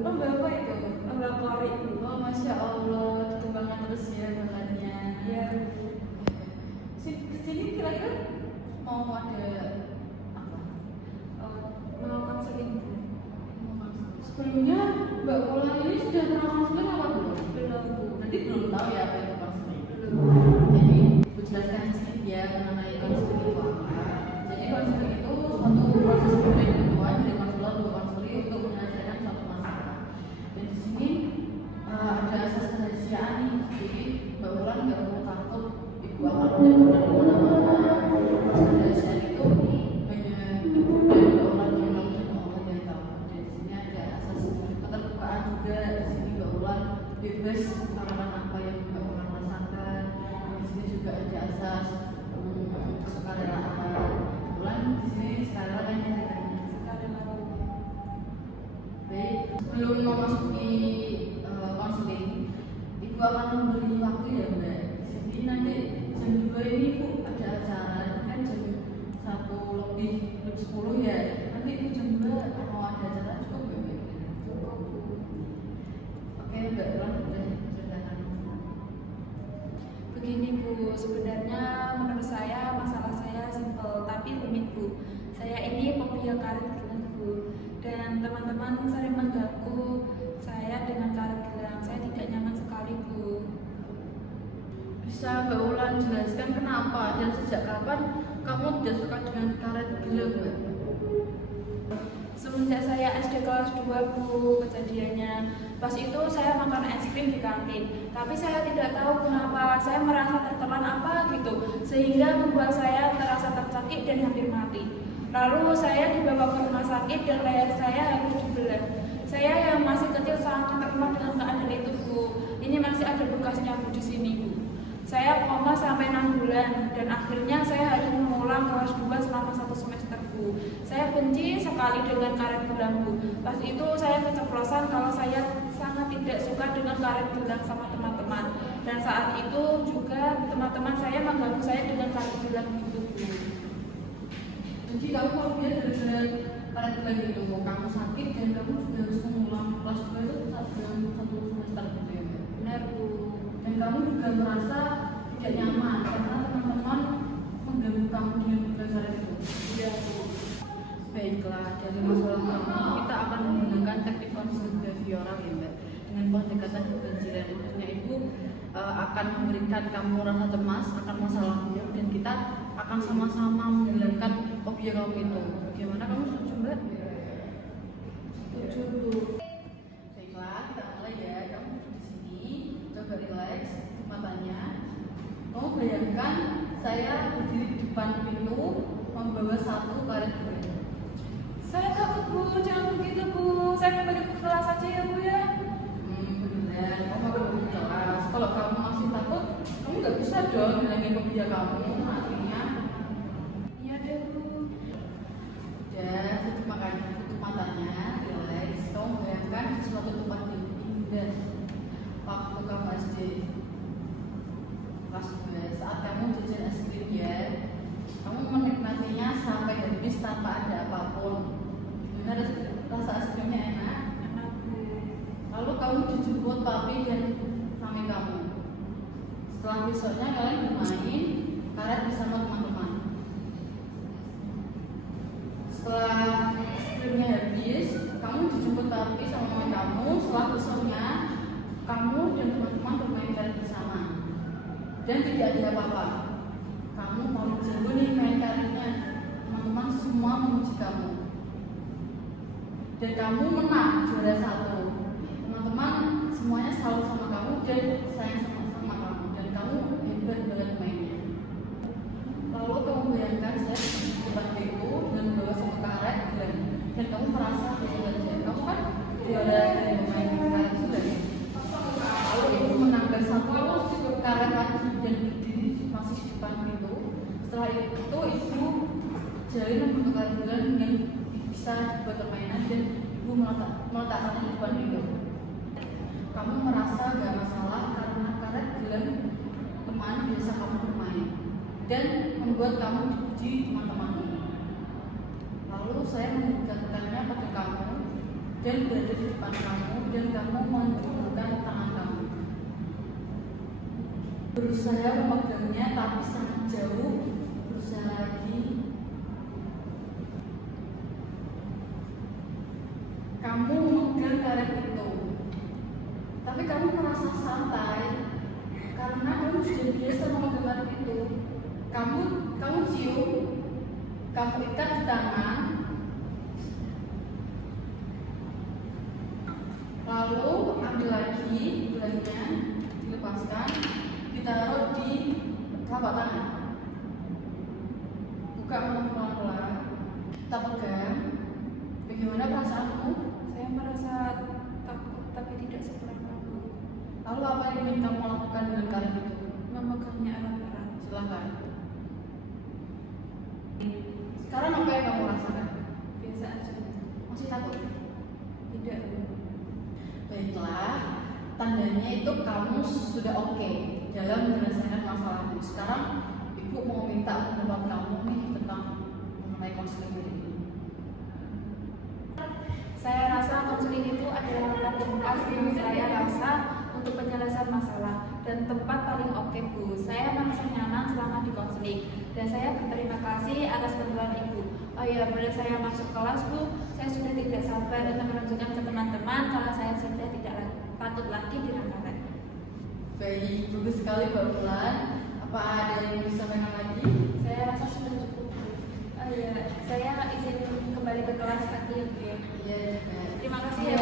Lomba apa itu? Lomba kori. Oh, Masya Allah, dikembangkan terus ya bakatnya. Ya. Sini kira-kira mau ada apa? Mau konseling. Sebelumnya Mbak Pola ini sudah pernah konseling apa belum? Belum, Bu. Nanti belum tahu ya apa itu konseling. Belum. Jadi, Bu jelaskan sedikit ya mengenai konseling itu apa. Jadi konseling itu suatu proses pemberian bantuan dari konselor ke konselor untuk menyelesaikan suatu masalah. Dan di sini ada asas kerahasiaan nih. Jadi Mbak Pola nggak perlu takut Ibu akan menyebarkan kemana-mana. Asas kerahasiaan itu hanya Ibu dan Mbak Pola yang Allah yang tahu. Dan di sini ada asas keterbukaan juga. Di sini Mbak Pola bebas mengatakan apa yang Mbak Pola rasakan. Di sini juga ada asas kesukarelaan. Kebetulan di sini sukarela kan ya. Baik, sebelum memasuki konseling, Ibu akan memberi waktu ya Mbak. Jadi nanti jam 2 ini Ibu ada acara kan jam 1 lebih 10 ya. Nanti Ibu jam 2 mau ada acara cukup ya Mbak? Oke Mbak, ulang udah ceritakan. Begini Bu, sebenarnya menurut saya masalah saya simpel tapi rumit Bu. Saya ini fobia karet gelang Bu, dan teman-teman sering mengganggu saya dengan karet gelang. Saya tidak nyaman sekali Bu. Bisa Mbak Ulan jelaskan kenapa dan sejak kapan kamu tidak suka dengan karet gelang Mbak? Semenjak saya SD kelas 2 Bu kejadiannya. Pas itu saya makan es krim di kantin, tapi saya tidak tahu kenapa saya merasa tertelan apa gitu, sehingga membuat saya terasa tercekik dan hampir mati. Lalu saya dibawa ke rumah sakit dan leher saya harus dibelah. Saya yang masih kecil sangat lemah dengan keadaan itu Bu. Ini masih ada bekasnya Bu di sini Bu. Saya koma sampai 6 bulan dan akhirnya saya harus mengulang kelas 2 selama 1 semester Bu. Saya benci sekali dengan karet gelang Bu. Pas itu saya keceplosan kalau saya sangat tidak suka dengan karet gelang sama teman-teman. Dan saat itu juga teman-teman saya mengganggu saya dengan karet gelang itu Bu. Jadi kamu kalau dia gara-gara karet gelang itu kamu sakit dan kamu juga harus mengulang kelas 2 itu dalam 1 semester gitu ya Mbak? Benar Bu. Dan kamu juga merasa tidak nyaman karena teman-teman mengganggu kamu dengan karet itu. Iya Bu. Baiklah, dari masalah kamu kita akan menggunakan teknik konseling behavioral ya Mbak, dengan pendekatan kebanjiran. Artinya Ibu akan memberikan kamu rasa cemas akan masalahmu dan kita akan sama-sama menghilangkan fobia kamu itu. Bagaimana, kamu setuju Mbak? Setuju Bu. Baiklah, kita mulai ya. Kamu duduk di sini, coba relax, tutup matanya. Kamu bayangkan saya berdiri di depan pintu membawa 1 karet gelang. Saya takut Bu, jangan begitu Bu. Saya kembali ke kelas saja ya Bu ya. Benar, kamu akan lebih kelas. Kalau kamu masih takut, kamu nggak bisa dong hilangin fobia kamu. Artinya, Iya deh Bu. udah tutup matanya, relax. Kamu bayangkan di suatu tempat yang indah. Waktu kamu SD kelas 2, saat kamu jajan es krim ya, kamu menikmatinya sampai habis tanpa ada apapun. Gimana rasa es krimnya, enak? Enak Bu. Lalu kamu dijemput papi dan mami kamu. Setelah besoknya kalian bermain karet bersama teman-teman. Setelah skripnya habis, kamu dijemput papi sama mami kamu. Setelah besoknya kamu dan teman-teman bermain karet bersama. Dan tidak ada apa-apa. Kamu mau jago nih main karetnya. Teman-teman semua memuji kamu. Dan kamu menang juara 1. Teman-teman semuanya selalu sama kamu dan sayang sama kamu, dan kamu hebat banget mainnya. Lalu kamu bayangkan saya di depan pintu dan membawa 1 karet gelang, dan kamu merasa hebat aja. Kamu kan juara dari pemain karet gelang. Lalu ibu menambah 1 karet lagi dan berdiri masih di depan pintu. Setelah itu ibu jalin membentuk karet gelang dengan bisa buat permainan dan ibu meletakkannya di depan pintu. Kamu merasa gak masalah karena karet gelang teman biasa kamu bermain dan membuat kamu dipuji teman-temanmu. Lalu saya mengingatkannya pada kamu dan berada di depan kamu dan kamu menunjukkan tangan kamu. Berusaha memegangnya tapi sangat jauh. Berusaha lagi. Kamu memegang karet itu, tapi kamu merasa santai karena kamu sudah biasa memegang karet itu. Kamu cium, kamu ikat di tangan, lalu ambil lagi bulannya, dilepaskan, ditaruh di telapak tangan. Buka pelan-pelan, kita pegang. Bagaimana perasaanmu? Saya merasa takut tapi tidak seberapa takut. Lalu apa yang ingin kamu lakukan dengan karet itu? Memegangnya erat-erat. Silahkan. Sekarang apa yang kamu rasakan? Biasa aja. Masih takut? Tidak. Baiklah, tandanya itu kamu sudah oke dalam menyelesaikan masalahmu. Sekarang ibu mau minta pendapat kamu nih tentang mengenai konseling ini. Saya rasa konseling itu adalah tempat yang paling saya rasa untuk penyelesaian masalah dan tempat paling oke Bu. Saya merasa nyaman selama di konseling dan saya berterima kasih atas bantuan Ibu. Oh ya, pada saya masuk kelas Bu, saya sudah tidak sabar untuk menunjukkan ke teman-teman kalau saya sudah tidak patut lagi dirangkap. Baik, bagus sekali Mbak Bulan. Apa ada yang bisa disampaikan lagi? Saya rasa sudah cukup Bu. Oh ya, saya izin kembali ke kelas lagi ya Bu. Iya. Terima kasih ya